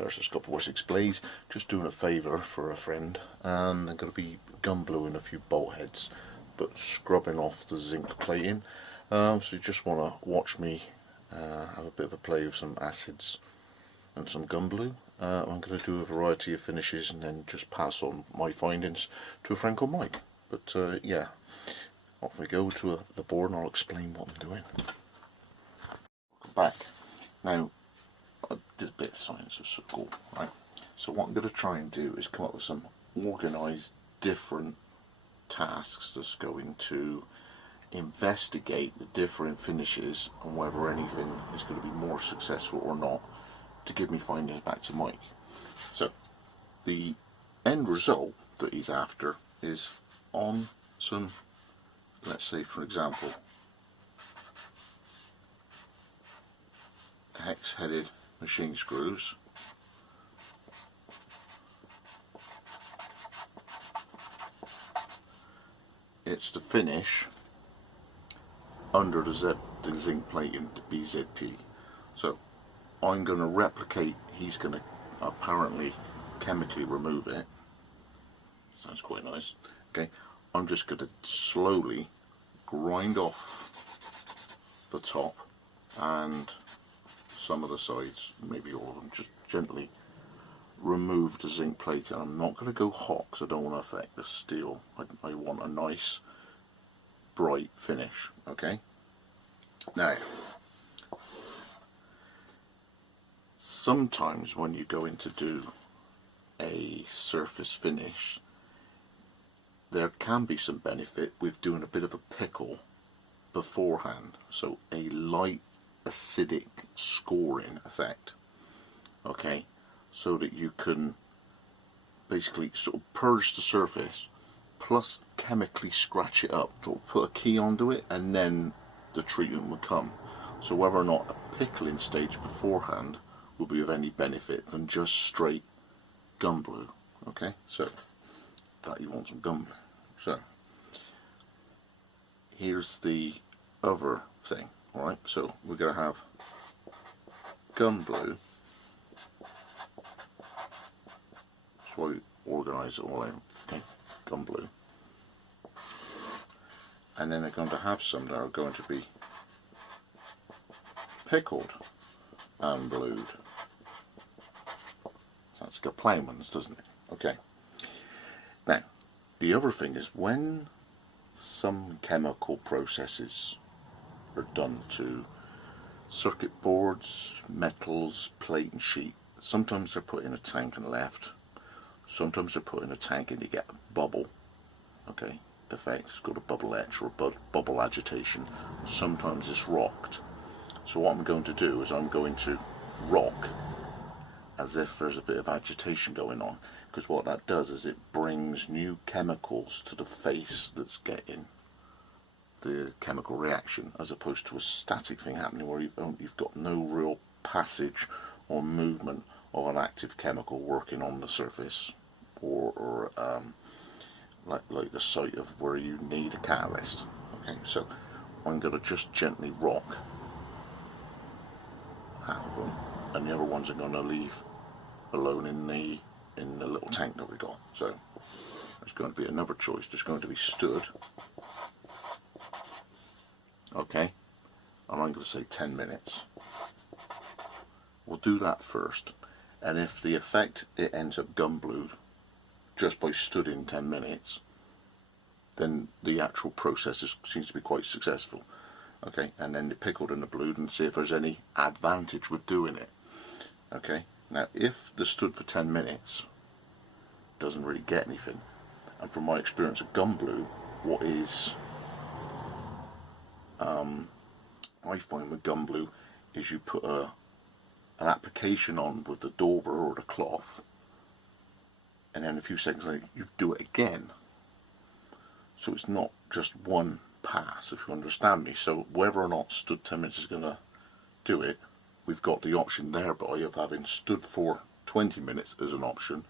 There's a Scott for Wessex Blaze, just doing a favour for a friend, and I'm going to be gun bluing a few bolt heads but scrubbing off the zinc plating. So you just want to watch me have a bit of a play with some acids and some gun blue. I'm going to do a variety of finishes and then just pass on my findings to a friend called Mike. But yeah, off we go to the board and I'll explain what I'm doing. Welcome back. Now, I did a bit of science of school, right? So what I'm going to try and do is come up with some organised different tasks that's going to investigate the different finishes and whether anything is going to be more successful or not, to give me findings back to Mike. So the end result that he's after is on some, let's say for example, hex-headed machine screws. It's the finish under the zinc plating, the BZP. So I'm going to replicate, he's going to apparently chemically remove it. Sounds quite nice. Okay, I'm just going to slowly grind off the top and some of the sides, maybe all of them, just gently remove the zinc plating. I'm not going to go hot because I don't want to affect the steel. I want a nice bright finish. Okay, now sometimes when you go in to do a surface finish, there can be some benefit with doing a bit of a pickle beforehand, so a light acidic scoring effect, okay, so that you can basically sort of purge the surface plus chemically scratch it up, sort of put a key onto it, and then the treatment will come. So whether or not a pickling stage beforehand will be of any benefit than just straight gun blue. Okay, so that you want some gun blue. So here's the other thing. Alright, so we're going to have gun blue. So we organise it all out. Okay, gun blue. And then they're going to have some that are going to be pickled and blued. Sounds like a plain ones, doesn't it? Okay. Now, the other thing is when some chemical processes are done to circuit boards, metals, plate and sheet, sometimes they're put in a tank and left, sometimes they're put in a tank and you get a bubble, okay, effect. It's called a bubble etch or a bubble agitation. Sometimes it's rocked. So what I'm going to do is I'm going to rock as if there's a bit of agitation going on, because what that does is it brings new chemicals to the face that's getting the chemical reaction, as opposed to a static thing happening where you've got no real passage or movement of an active chemical working on the surface, or like the site of where you need a catalyst. Okay, so I'm going to just gently rock half of them, and the other ones I'm going to leave alone in the little tank that we got. So there's going to be another choice. There's going to be stood. Okay, and I'm going to say 10 minutes. We'll do that first, and if the effect it ends up gun blued just by stooding 10 minutes, then the actual process seems to be quite successful. Okay, and then the pickled and the blued, and see if there's any advantage with doing it. Okay, now if the stood for 10 minutes doesn't really get anything, and from my experience of gun blue, what is I find with gun blue is you put an application on with the dauber or the cloth, and then a few seconds later you do it again. So it's not just one pass, if you understand me. So whether or not stood 10 minutes is going to do it, we've got the option thereby of having stood for 20 minutes as an option,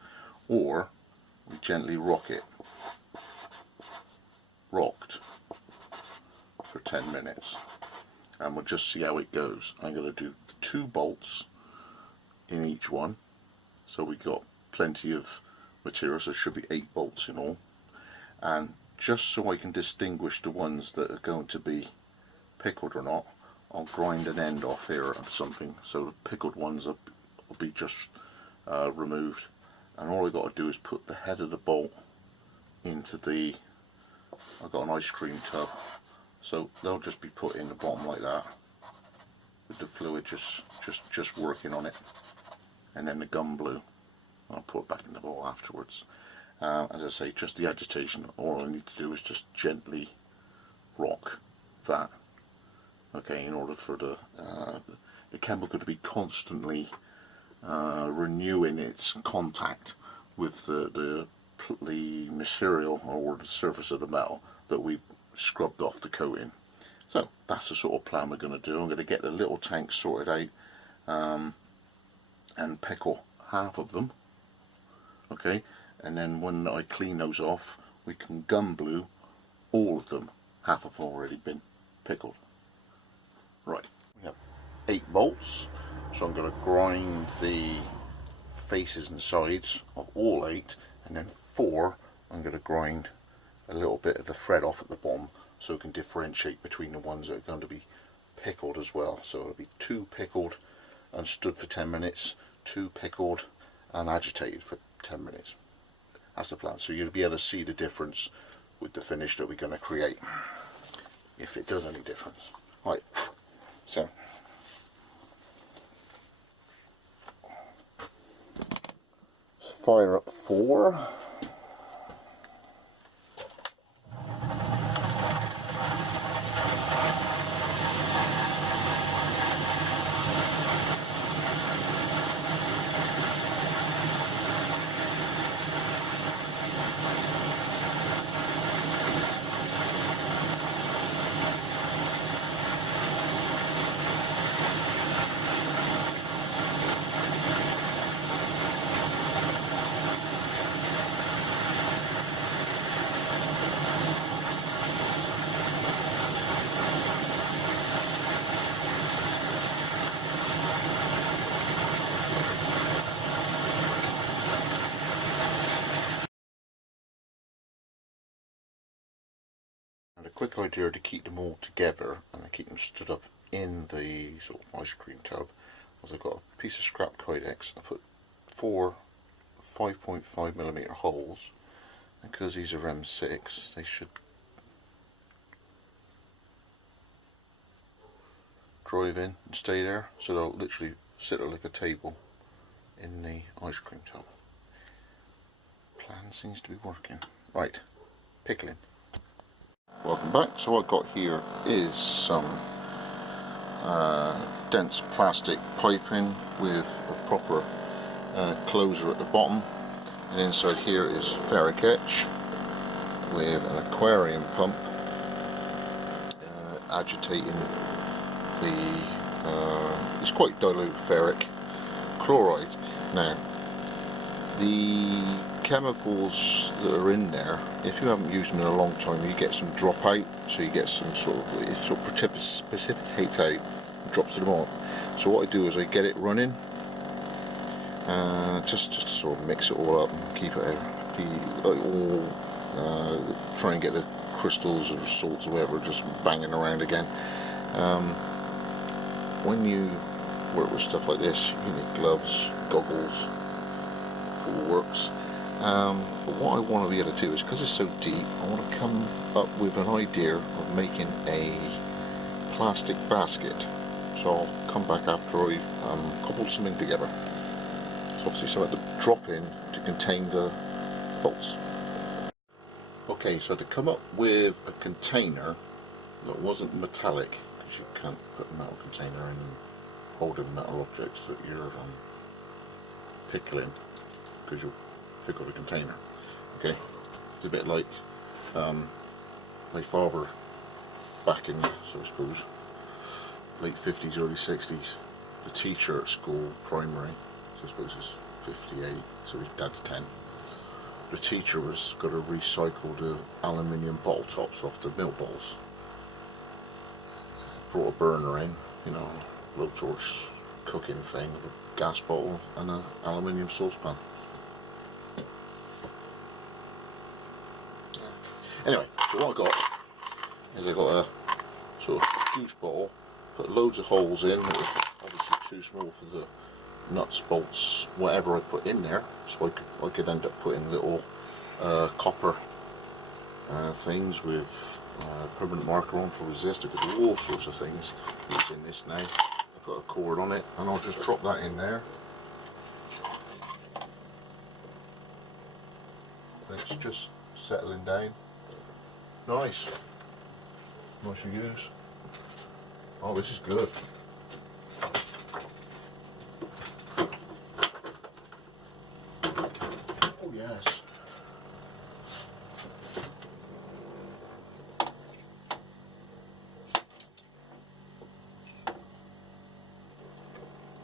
or we gently rock it, rocked for 10 minutes, and we'll just see how it goes. I'm going to do 2 bolts in each one, So we got plenty of material, so there should be 8 bolts in all. And just so I can distinguish the ones that are going to be pickled or not, I'll grind an end off here or something, so the pickled ones will be just removed. And all I got to do is put the head of the bolt into the, I've got an ice cream tub, so they'll just be put in the bottom like that, with the fluid just working on it, and then the gum glue I'll put it back in the bowl afterwards. As I say, just the agitation, all I need to do is just gently rock that, okay, in order for the chemical to be constantly renewing its contact with the material or the surface of the metal that we scrubbed off the coating. So that's the sort of plan we're going to do. I'm going to get the little tank sorted out and pickle half of them, okay, and then when I clean those off we can gum glue all of them. Half have already been pickled. Right, we have 8 bolts, so I'm going to grind the faces and sides of all 8, and then 4 I'm going to grind a little bit of the thread off at the bottom so we can differentiate between the ones that are going to be pickled as well. So it'll be 2 pickled and stood for 10 minutes, 2 pickled and agitated for 10 minutes. That's the plan. So you'll be able to see the difference with the finish that we're going to create, if it does any difference. Right, so fire up 4. And a quick idea to keep them all together and keep them stood up in the sort of ice cream tub was I've got a piece of scrap kydex. I put 4 5.5mm holes, and because these are M6 they should drive in and stay there, so they'll literally sit like a table in the ice cream tub. Plan seems to be working. Right, pickling. Welcome back. So what I've got here is some dense plastic piping with a proper closer at the bottom, and inside here is ferric etch with an aquarium pump agitating the it's quite dilute ferric chloride. Now the chemicals that are in there, if you haven't used them in a long time, you get some drop out, so you get some sort of, it sort of precipitates out and drops it off. So what I do is I get it running, just to sort of mix it all up and keep it all, try and get the crystals or salts or whatever just banging around again. When you work with stuff like this, you need gloves, goggles, full works. But what I want to be able to do is, because it's so deep, I want to come up with an idea of making a plastic basket. So I'll come back after I've cobbled something together. So obviously something to drop in to contain the bolts. Okay, so to come up with a container that wasn't metallic, because you can't put a metal container in holding metal objects that you're pickling, because you'll pickle the container. Okay, it's a bit like my father back in, so I suppose, late 50s, early 60s, the teacher at school, primary, so I suppose it's 58, so his dad's 10. The teacher was got to recycle the aluminium bottle tops off the milk bottles. Brought a burner in, you know, blowtorch cooking thing with a gas bottle and an aluminium saucepan. Anyway, so what I got is I got a sort of juice bottle, put loads of holes in, that was obviously too small for the nuts, bolts, whatever I put in there, so I could end up putting little copper things with permanent marker on for resist. I could do all sorts of things using this now. I put a cord on it and I'll just drop that in there. It's just settling down. Nice. Nice to use. Oh, this is good. Oh yes.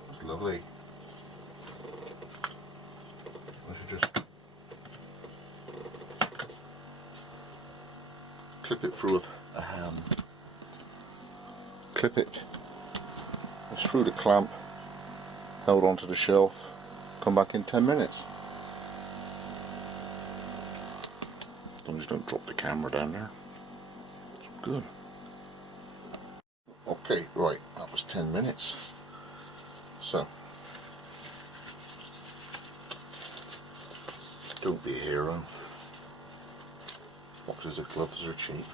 That's lovely. I should just clip it through with a ham. Clip it. It's through the clamp, held onto the shelf, come back in 10 minutes. As long as you don't drop the camera down there. It's good. Okay, right, that was 10 minutes. So, don't be a hero. Boxes of gloves are cheap.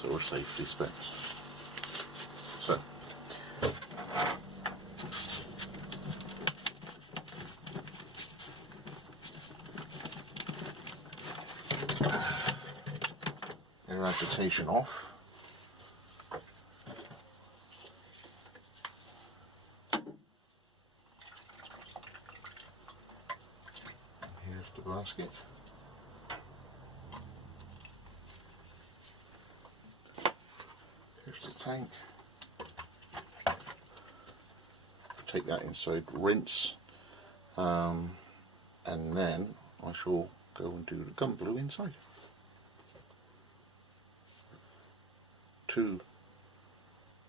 So are safety specs. So, air agitation off. Here's the basket. Here's the tank. Take that inside, rinse, and then I shall go and do the gum glue inside. 2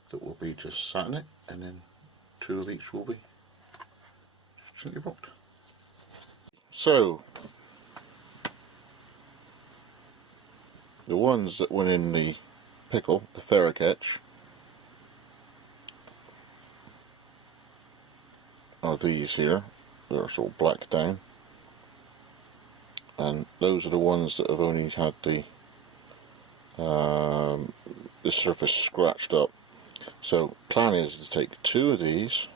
that will be just sat in it, and then 2 of each will be just gently rocked. So, the ones that went in the pickle, the ferric etch, are these here. They're sort of black down, and those are the ones that have only had the surface scratched up. So plan is to take 2 of these,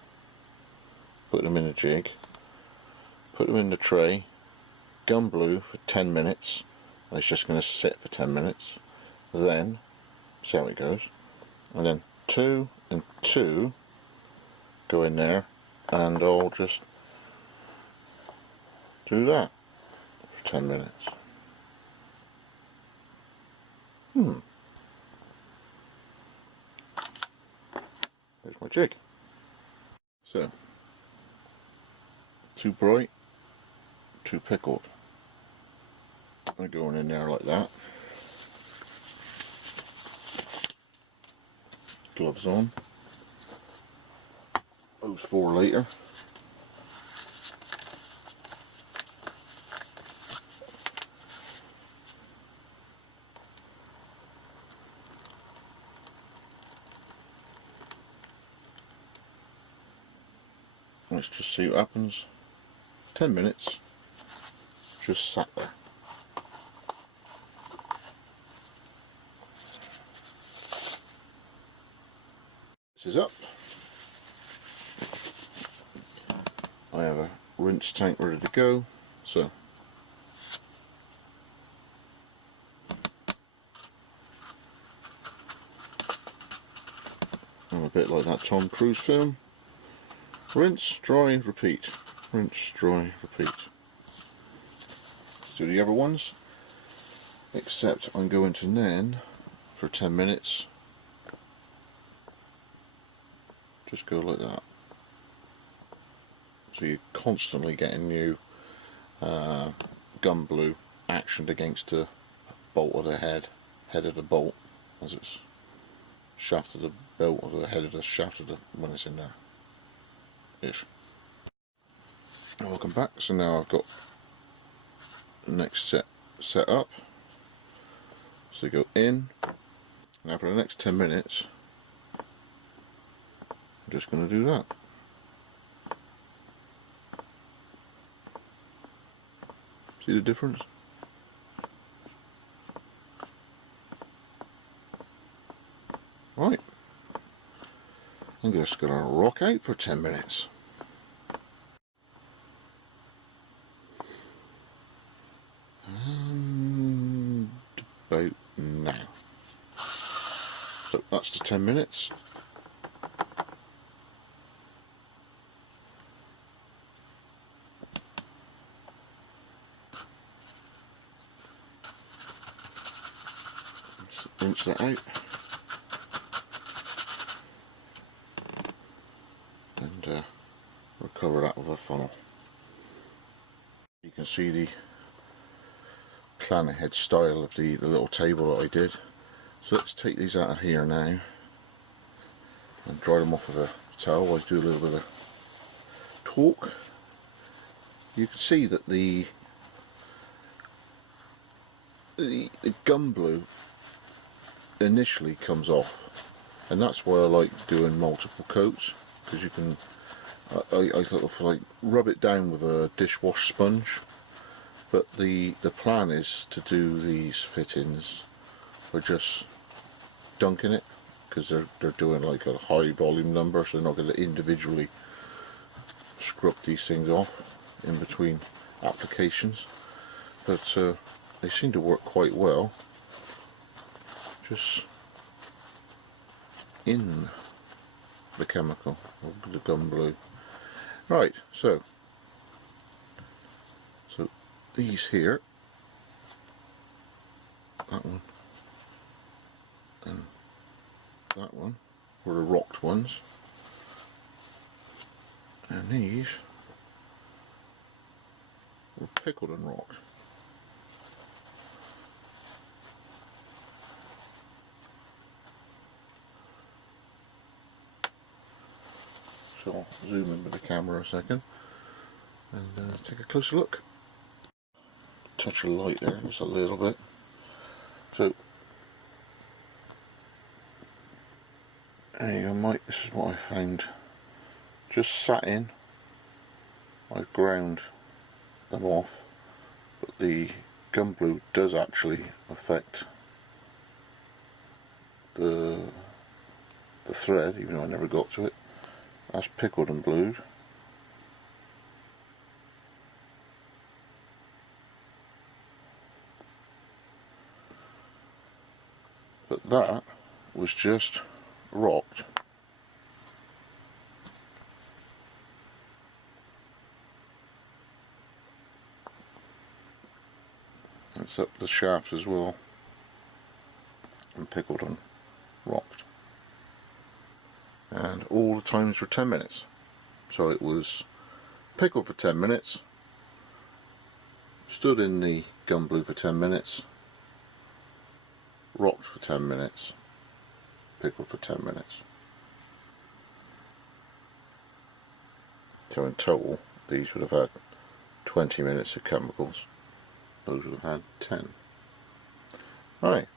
put them in a jig, put them in the tray, gum glue for 10 minutes, and it's just going to sit for 10 minutes, then see how it goes, and then 2 and 2 go in there, and I'll just do that for 10 minutes. There's my jig. So, 2 bright, 2 pickled. They're going in there like that. Gloves on. Those 4 later. Let's just see what happens. 10 minutes. Just sat there. This is up. I have a rinse tank ready to go, so I'm a bit like that Tom Cruise film. Rinse, dry, repeat. Rinse, dry, repeat. Do the other ones, except I'm going to then, for 10 minutes, just go like that. So you're constantly getting new gum glue actioned against the bolt of the head of the bolt, as it's shaft of the belt or the head of the shaft of the, when it's in there. ish. Welcome back. So now I've got the next set up. So go in. Now for the next 10 minutes I'm just going to do that. See the difference? Right. I'm just going to rock out for 10 minutes. And about now. So that's the 10 minutes. Just rinse that out. And recover that with a funnel. You can see the plan ahead style of the little table that I did. So let's take these out of here now and dry them off with a towel. I do a little bit of torque. You can see that the gum glue initially comes off, and that's why I like doing multiple coats, because you can I sort of like rub it down with a dishwash sponge. But the plan is to do these fittings by just dunking it, because they're doing like a high volume number, so they're not going to individually scrub these things off in between applications. But they seem to work quite well just in the chemical of the gum glue. Right, so these here, that one and that one were the rocked ones, and these were pickled and rocked. So I'll zoom in with the camera a second and take a closer look. Touch of light there, just a little bit. So there you go, Mike. This is what I found. Just sat in. I've ground them off, but the gum glue does actually affect the thread, even though I never got to it. That's pickled and glued. But that was just rocked. It's up the shaft as well, and pickled and rocked. And all the times were 10 minutes. So it was pickled for 10 minutes, stood in the gum glue for 10 minutes, rocked for 10 minutes, pickled for 10 minutes. So in total these would have had 20 minutes of chemicals. Those would have had 10. Alright,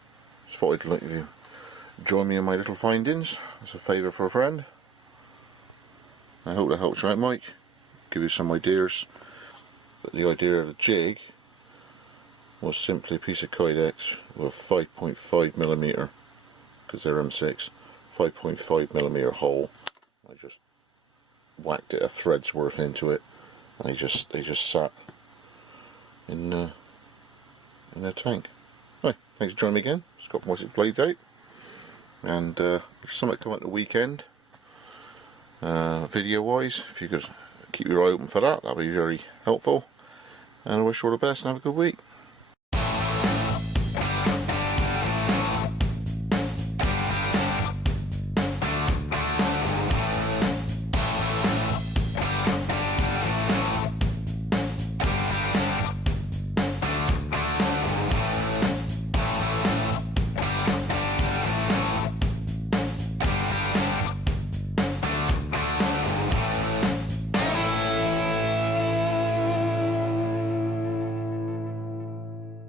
just thought I'd let you join me in my little findings as a favour for a friend. I hope that helps you out, Mike. Give you some ideas. But the idea of the jig was simply a piece of kydex with a 5.5mm, because they're M6, 5.5mm hole. I just whacked it a thread's worth into it, and they just sat in a tank. Right, thanks for joining me again. Just got my 6 blades out, and there's something coming at the weekend. Video wise, if you could keep your eye open for that, that'd be very helpful. And I wish you all the best and have a good week.